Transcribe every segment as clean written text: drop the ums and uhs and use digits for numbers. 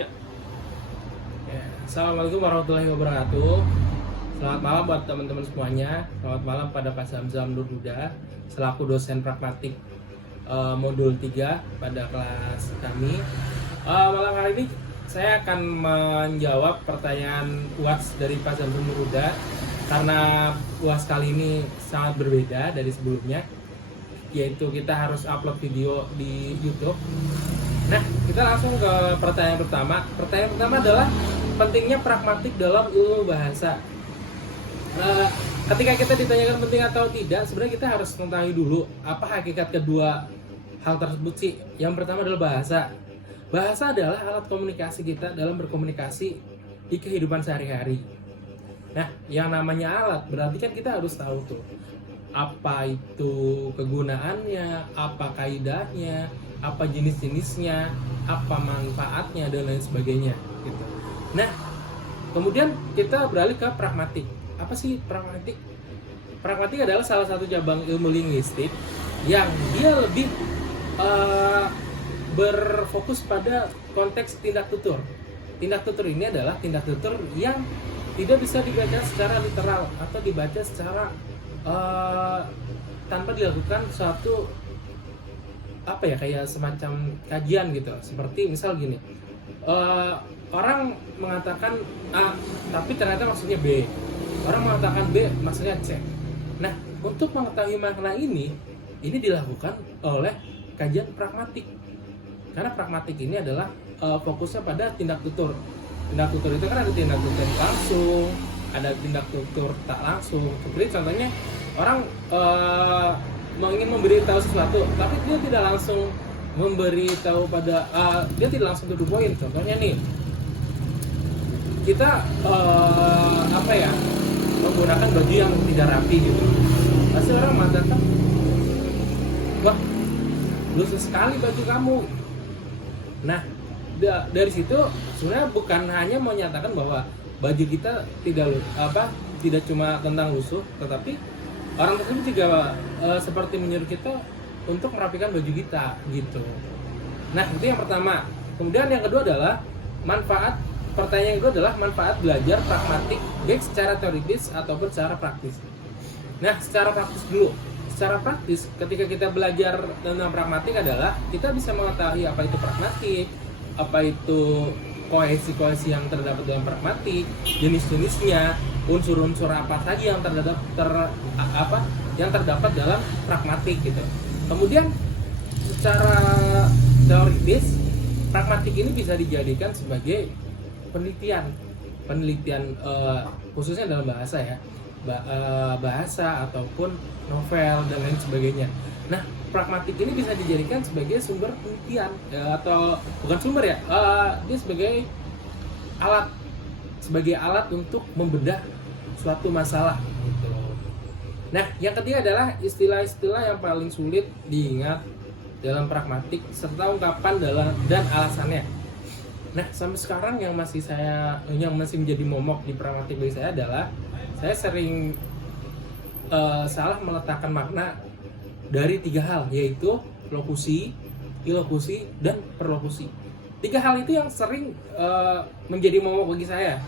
Ya. Ya, Assalamualaikum warahmatullahi wabarakatuh. Selamat malam buat teman-teman semuanya. Selamat malam pada Pak Zamzam Nur Huda selaku dosen pragmatik modul 3 pada kelas kami. Malam hari ini saya akan menjawab pertanyaan UAS dari Pak Zamzam Nur Huda karena UAS kali ini sangat berbeda dari sebelumnya, yaitu kita harus upload video di YouTube. Nah, kita langsung ke pertanyaan pertama. Pertanyaan pertama adalah pentingnya pragmatik dalam ilmu bahasa. Ketika kita ditanyakan penting atau tidak, sebenarnya kita harus mengetahui dulu apa hakikat kedua hal tersebut sih. Yang pertama adalah bahasa. Bahasa adalah alat komunikasi kita dalam berkomunikasi di kehidupan sehari-hari. Nah, yang namanya alat berarti kan kita harus tahu tuh apa itu kegunaannya, apa kaidahnya, apa jenis-jenisnya, apa manfaatnya dan lain sebagainya gitu. Nah, kemudian kita beralih ke pragmatik. Apa sih pragmatik? Pragmatik adalah salah satu cabang ilmu linguistik yang dia lebih berfokus pada konteks tindak tutur. Tindak tutur ini adalah tindak tutur yang tidak bisa dibaca secara literal atau dibaca secara tanpa dilakukan suatu apa ya, kayak semacam kajian gitu. Seperti misal gini, orang mengatakan A tapi ternyata maksudnya B, orang mengatakan B maksudnya C. Nah, untuk mengetahui makna ini dilakukan oleh kajian pragmatik, karena pragmatik ini adalah fokusnya pada tindak tutur. Tindak tutur itu kan ada tindak tutur langsung, ada tindak tutur tak langsung. Seperti contohnya orang ingin memberitahu sesuatu, tapi dia tidak langsung memberitahu pada dia tidak langsung to the point. Contohnya nih, kita menggunakan baju yang tidak rapi gitu. Pasti orang mengatakan, wah, lusuh sekali baju kamu. Nah, dari situ sebenarnya bukan hanya menyatakan bahwa baju kita tidak cuma tentang lusuh, tetapi orang tersebut juga seperti menyuruh kita untuk merapikan baju kita gitu. Nah, itu yang pertama. Kemudian yang kedua adalah manfaat. Pertanyaan yang kedua adalah manfaat belajar pragmatik baik secara teoritis ataupun secara praktis. Nah, secara praktis dulu. Secara praktis, ketika kita belajar tentang pragmatik adalah kita bisa mengetahui apa itu pragmatik, apa itu kohesi-kohesi yang terdapat dalam pragmatik, jenis-jenisnya, unsur-unsur apa saja yang terdapat dalam pragmatik gitu. Kemudian secara teoritis, pragmatik ini bisa dijadikan sebagai penelitian khususnya dalam bahasa ya, bahasa ataupun novel dan lain sebagainya. Nah, pragmatik ini bisa dijadikan sebagai sumber penelitian atau bukan sumber ya, dia sebagai alat untuk membedah suatu masalah gitu. Nah, yang ketiga adalah istilah-istilah yang paling sulit diingat dalam pragmatik serta ungkapan dan alasannya. Nah, sampai sekarang yang masih menjadi momok di pragmatik bagi saya adalah saya sering salah meletakkan makna dari 3 hal, yaitu lokusi, ilokusi, dan perlokusi. 3 hal itu yang sering menjadi momok bagi saya.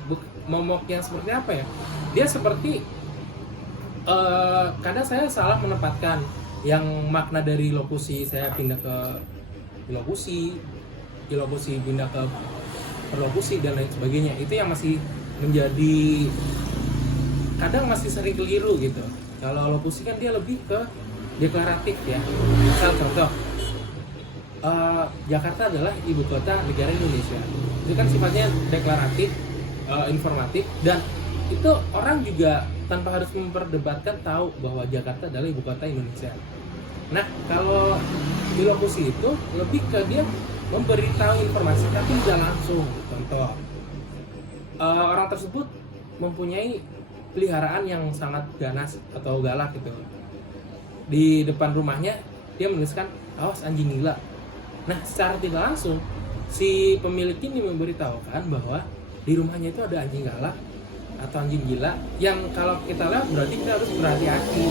Momok yang seperti apa ya? Dia seperti kadang saya salah menempatkan yang makna dari lokusi saya pindah ke ilokusi pindah ke perlokusi dan lain sebagainya. Itu yang masih menjadi kadang masih sering keliru gitu. Kalau lokusi kan dia lebih ke deklaratif ya. Misal contoh, Jakarta adalah ibu kota negara Indonesia. Itu kan sifatnya deklaratif, informatif, dan itu orang juga tanpa harus memperdebatkan tahu bahwa Jakarta adalah ibu kota Indonesia. Nah, kalau di lokusi itu lebih ke dia memberitahu informasi tapi tidak langsung. Contoh, orang tersebut mempunyai peliharaan yang sangat ganas atau galak gitu. Di depan rumahnya dia menuliskan awas anjing gila. Nah, secara tidak langsung si pemilik ini memberitahukan bahwa di rumahnya itu ada anjing galak atau anjing gila yang kalau kita lihat berarti kita harus berhati-hati.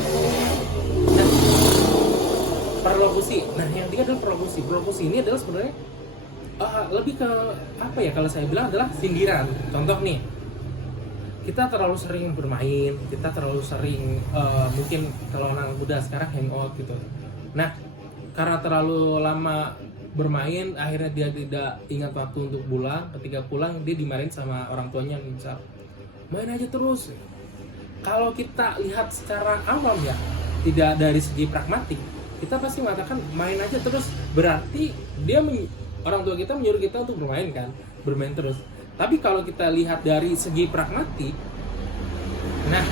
Nah, perlokusi. Nah, yang ketiga adalah perlokusi. Perlokusi ini adalah sebenarnya lebih ke apa ya, kalau saya bilang adalah sindiran. Contoh nih, kita terlalu sering bermain, kita terlalu sering mungkin kalau anak muda sekarang hangout gitu. Nah, karena terlalu lama bermain, akhirnya dia tidak ingat waktu untuk pulang. Ketika pulang dia dimarahin sama orang tuanya, misal main aja terus. Kalau kita lihat secara awam ya, tidak dari segi pragmatik, kita pasti mengatakan main aja terus, berarti orang tua kita menyuruh kita untuk bermain kan, bermain terus. Tapi kalau kita lihat dari segi pragmatik, nah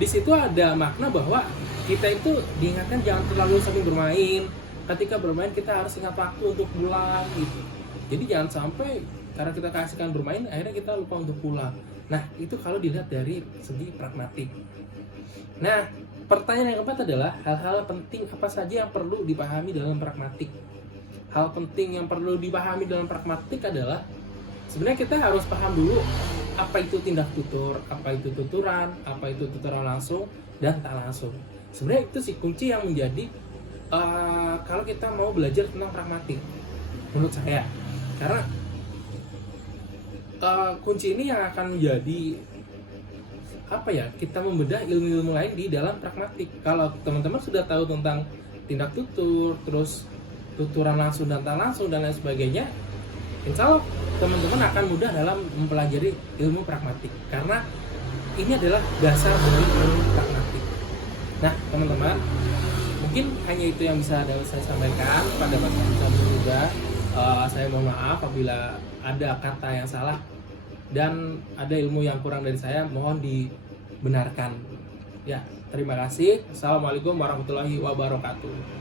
di situ ada makna bahwa kita itu diingatkan jangan terlalu sering bermain. Ketika bermain kita harus ingat waktu untuk pulang gitu. Jadi jangan sampai karena kita kasihkan bermain akhirnya kita lupa untuk pulang. Nah itu kalau dilihat dari segi pragmatik. Nah pertanyaan yang keempat adalah hal-hal penting apa saja yang perlu dipahami dalam pragmatik. Hal penting yang perlu dipahami dalam pragmatik adalah sebenarnya kita harus paham dulu apa itu tindak tutur, apa itu tuturan, apa itu tuturan langsung dan tak langsung. Sebenarnya itu sih kunci yang menjadi kalau kita mau belajar tentang pragmatik menurut saya, karena kunci ini yang akan menjadi apa ya, kita membedah ilmu-ilmu lain di dalam pragmatik. Kalau teman-teman sudah tahu tentang tindak tutur, terus tuturan langsung dan tak langsung dan lain sebagainya, insya Allah teman-teman akan mudah dalam mempelajari ilmu pragmatik, karena ini adalah dasar dari ilmu pragmatik. Nah teman-teman, mungkin hanya itu yang bisa saya sampaikan pada masa muda. Saya mohon maaf apabila ada kata yang salah dan ada ilmu yang kurang dari saya, mohon dibenarkan. Ya, terima kasih. Assalamualaikum warahmatullahi wabarakatuh.